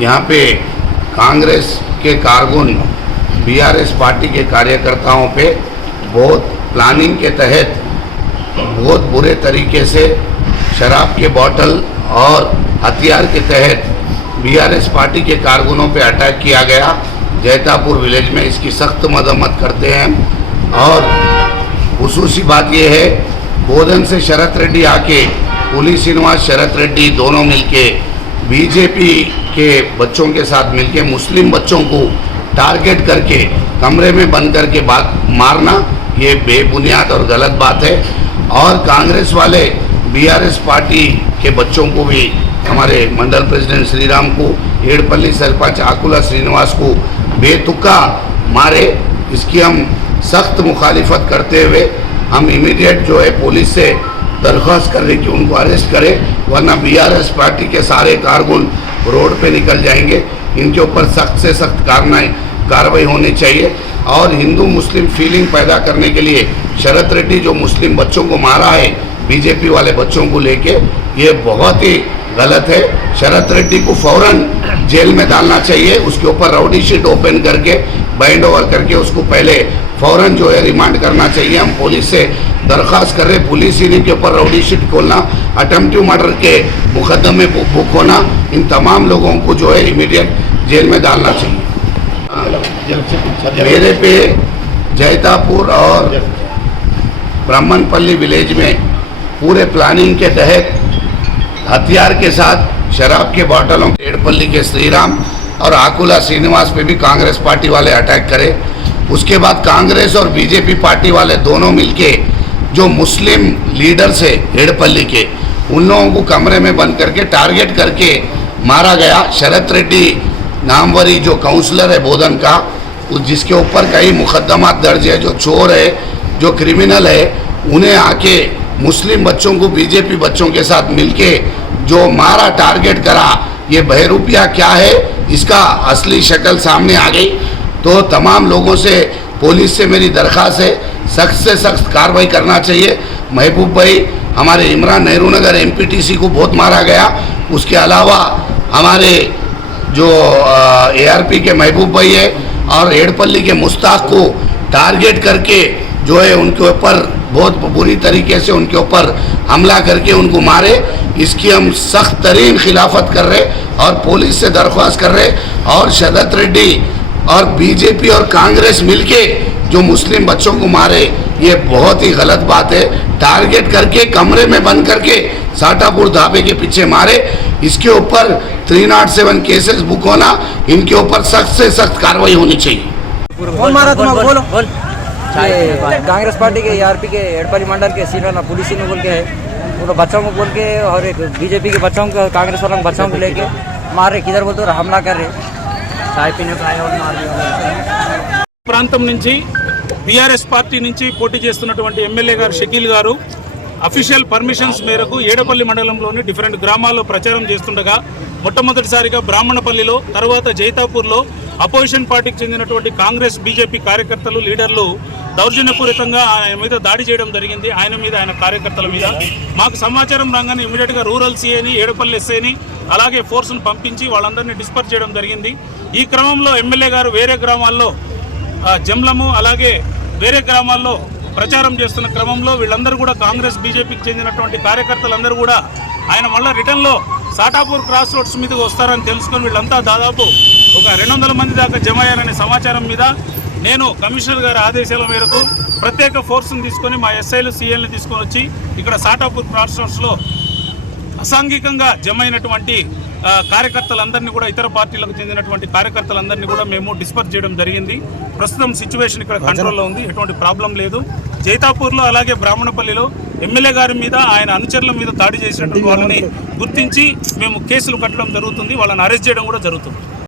यहाँ पे कांग्रेस के कारकुन बीआरएस पार्टी के कार्यकर्ताओं पे बहुत प्लानिंग के तहत बहुत बुरे तरीके से शराब के बोतल और हथियार के तहत बीआरएस पार्टी के कारकुनों पे अटैक किया गया जैतापुर विलेज में। इसकी सख्त मजम्मत करते हैं। और खुसूसी बात यह है, बोधन से शरत रेड्डी आके पुलिस श्रीनिवास शरत रेड्डी दोनों मिलके बीजेपी के बच्चों के साथ मिलके मुस्लिम बच्चों को टारगेट करके कमरे में बंद करके मारना, ये बेबुनियाद और गलत बात है। और कांग्रेस वाले बीआरएस पार्टी के बच्चों को भी, हमारे मंडल प्रेसिडेंट श्रीराम को, एड़पल्ली सरपंच आकुला श्रीनिवास को बेतुका मारे, इसकी हम सख्त मुखालिफत करते हुए हम इमीडिएट जो है पुलिस से दरख्वास्त कर रहे कि उनको अरेस्ट करें, वरना बीआरएस पार्टी के सारे कारकुन रोड पे निकल जाएंगे। इनके ऊपर सख्त से सख्त कार्रवाई होनी चाहिए। और हिंदू मुस्लिम फीलिंग पैदा करने के लिए शरत रेड्डी जो मुस्लिम बच्चों को मारा है बीजेपी वाले बच्चों को लेके, ये बहुत ही गलत है। शरत रेड्डी को फौरन जेल में डालना चाहिए। उसके ऊपर राउडी शीट ओपन करके बाइंड ओवर करके उसको पहले फौरन जो है रिमांड करना चाहिए। हम पुलिस से दरख्वास्त कर रहे, पुलिस इन्हीं के ऊपर राउडी शीट खोलना, अटेम्प्टिव मर्डर के मुकदमे बुक होना, इन तमाम लोगों को जो है इमीडिएट जेल में डालना चाहिए। मेरे पे जैतापुर और ब्राह्मणपल्ली विलेज में पूरे प्लानिंग के तहत हथियार के साथ शराब के बोतलों, एड़पल्ली के श्रीराम और आकुला श्रीनिवास पे भी कांग्रेस पार्टी वाले अटैक करे। उसके बाद कांग्रेस और बीजेपी पार्टी वाले दोनों मिलके जो मुस्लिम लीडर्स है एड़पल्ली के, उन लोगों को कमरे में बंद करके टारगेट करके मारा गया। शरत रेड्डी नामवरी जो काउंसलर है बोधन का, जिसके ऊपर कई मुकदमा दर्ज है, जो चोर है, जो क्रिमिनल है, उन्हें आके मुस्लिम बच्चों को बीजेपी बच्चों के साथ मिलके जो मारा, टारगेट करा, ये बहरूपिया क्या है, इसका असली शक्ल सामने आ गई। तो तमाम लोगों से, पुलिस से मेरी दरख्वास्त है, सख्त से सख्त कार्रवाई करना चाहिए। महबूब भाई, हमारे इमरान नेहरू नगर एमपीटीसी को बहुत मारा गया। उसके अलावा हमारे जो एआरपी के महबूब भाई है और एड़पल्ली के मुश्ताक को टारगेट करके जो है उनके ऊपर बहुत बुरी तरीके से उनके ऊपर हमला करके उनको मारे। इसकी हम सख्त तरीन खिलाफत कर रहे और पुलिस से दरख्वास्त कर रहे। और शरत रेड्डी और बीजेपी और कांग्रेस मिलके जो मुस्लिम बच्चों को मारे, ये बहुत ही गलत बात है। टारगेट करके कमरे में बंद करके साटापुर ढाबे के पीछे मारे। इसके ऊपर 307 केसेस बुक होना, इनके ऊपर सख्त से सख्त कार्रवाई होनी चाहिए। कौन मारा तुम्हें? बोलो। कांग्रेस पार्टी के एआरपी के एड़पल्ली मंडल के सीनियर पुलिस ने बोल के है, वो बच्चों को बोल के, और एक बीजेपी के बच्चों को, कांग्रेस वालों बच्चों को लेके मार रहे, किधर बोलते हमला कर रहे, चाय पीने का आए और मार रहे। ప్రాంతం నుంచి బీఆర్ఎస్ పార్టీ నుంచి పోటీ చేస్తున్నటువంటి ఎమ్మెల్యే గారు షకీల్ గారు అఫీషియల్ పర్మిషన్స్ మేరకు ఏడపల్లి మండలంలోని డిఫరెంట్ గ్రామాల్లో ప్రచారం చేస్తుండగా మొట్టమొదటిసారిగా బ్రాహ్మణపల్లిలో, తర్వాత జైతాపూర్లో అపోజిషన్ పార్టీకి చెందినటువంటి కాంగ్రెస్ బీజేపీ కార్యకర్తలు, లీడర్లు దౌర్జన్యపూరితంగా ఆయన మీద దాడి చేయడం జరిగింది. ఆయన మీద, ఆయన కార్యకర్తల మీద. మాకు సమాచారం రాగానే ఇమీడియట్గా రూరల్ సీఏని, ఏడపల్లి ఎస్ఐని, అలాగే ఫోర్స్ను పంపించి వాళ్ళందరినీ డిస్పర్స్ చేయడం జరిగింది. ఈ క్రమంలో ఎమ్మెల్యే గారు వేరే గ్రామాల్లో జమ్లము, అలాగే వేరే గ్రామాల్లో ప్రచారం చేస్తున్న క్రమంలో వీళ్ళందరూ కూడా కాంగ్రెస్ బీజేపీకి చెందినటువంటి కార్యకర్తలందరూ కూడా ఆయన మళ్ళీ రిటర్న్లో సాటాపూర్ క్రాస్ రోడ్స్ మీదకి వస్తారని తెలుసుకొని వీళ్ళంతా దాదాపు ఒక 200 మంది దాకా జమ అయ్యారనే సమాచారం మీద నేను కమిషనర్ గారి ఆదేశాల మేరకు ప్రత్యేక ఫోర్స్ని తీసుకొని మా ఎస్ఐలు, సీఎల్ని తీసుకొని వచ్చి ఇక్కడ సాటాపూర్ క్రాస్ రోడ్స్లో అసాంఘికంగా జమ అయినటువంటి కార్యకర్తలందరినీ కూడా, ఇతర పార్టీలకు చెందినటువంటి కార్యకర్తలందరినీ కూడా మేము డిస్పర్స్ చేయడం జరిగింది. ప్రస్తుతం సిచ్యువేషన్ ఇక్కడ కంట్రోల్లో ఉంది, ఎటువంటి ప్రాబ్లం లేదు. జైతాపూర్లో అలాగే బ్రాహ్మణపల్లిలో ఎమ్మెల్యే గారి మీద, ఆయన అనుచరుల మీద దాడి చేసినటువంటి వాళ్ళని గుర్తించి మేము కేసులు కట్టడం జరుగుతుంది, వాళ్ళని అరెస్ట్ చేయడం కూడా జరుగుతుంది.